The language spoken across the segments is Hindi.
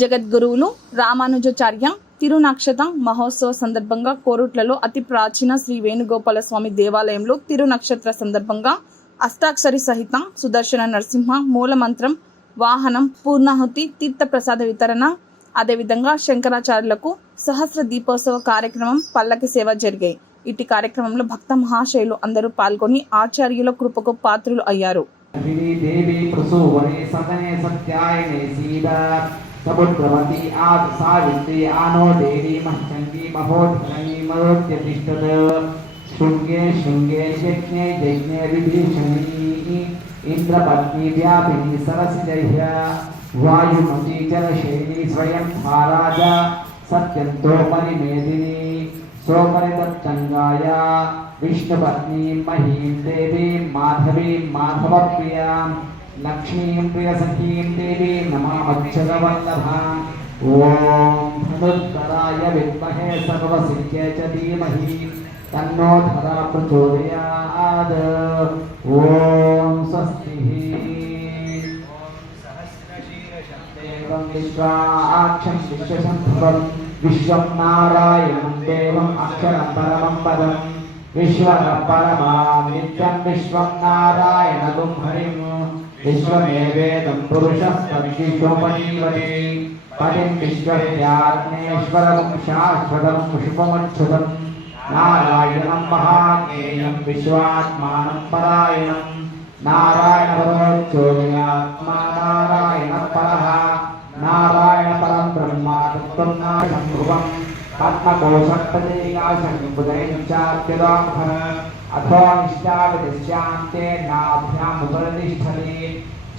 జగద్గురువులు రామానుజాచార్య తిరునక్షత మహోత్సవ సందర్భంగా కోరుట్లలో అతి ప్రాచీన శ్రీ వేణుగోపాల స్వామి దేవాలయంలో తిరునక్షత్ర సందర్భంగా అష్టాక్షరి సహిత సుదర్శన నరసింహ మూలమంత్రం వాహనం పూర్ణాహుతి తీర్థ ప్రసాద వితరణ అదేవిధంగా శంకరాచార్యులకు సహస్ర దీపోత్సవ కార్యక్రమం పల్లకి సేవ జరిగాయి. ఇటు కార్యక్రమంలో భక్త మహాశయులు అందరూ పాల్గొని ఆచార్యుల కృపకు పాత్రులు అయ్యారు. సముద్రవతి ఆ సావిత్రి ఆనో దేవి మహ్యంతి మహోధరణి మరోద్యతిష్టత్ శృంగే శృంగే యజ్ఞే యజ్ఞే విభీషణి ఇంద్రపత్ని వ్యాపిని సరసి జహ్య వాయుమతి జలశ్రేణి స్వయం భారాజ సత్యంతోపరి మేదిని సోమరిదత్తంగాయ విష్ణుపత్ని మహీం దేవీం మాధవీం మాధవప్రియాం लक्ष्मीं प्रियसखीं देवीं नमामच्छगवल्लभाम् ॐ धनुर्धराय च धीमहि। तन्नो धरा विश्वाक्षं विश्वं नारायणं देवम् अक्षरं परमं पदं विश्वः परमां नित्यं विश्वं नारायणगुं हरिं विश्वमेवेदं पुरुषः तद्विश्वपनीवते पतिं विश्वस्यात्मेश्वरं शाश्वतं शुभमच्युतं नारायणं महाज्ञेयं विश्वात्मानं परायणम् नारायणपरोच्चोदयात्मा नारायणपरः नारायणपरं ब्रह्मा तत्त्वं नाशं ध्रुवं पद्मकोशप्रदेकाशं बुधैं अथो निष्ठाविदस्यान्ते नाभ्यामुपरितिष्ठति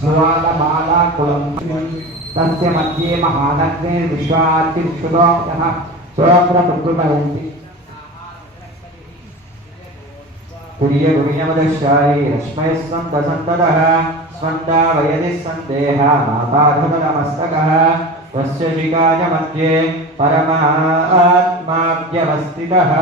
ज्वालमालाकुलं तस्य मध्ये महानग्निर्विश्वाद्विक्षुदोक्तः सोऽग्रमृत्युभवन्ति तुर्यगुर्यमदशायि रश्मैः सन्तसन्ततः स्पन्दावयति सन्देह माताधमनमस्तकः तस्य शिकाय मध्ये परमात्माव्यवस्थितः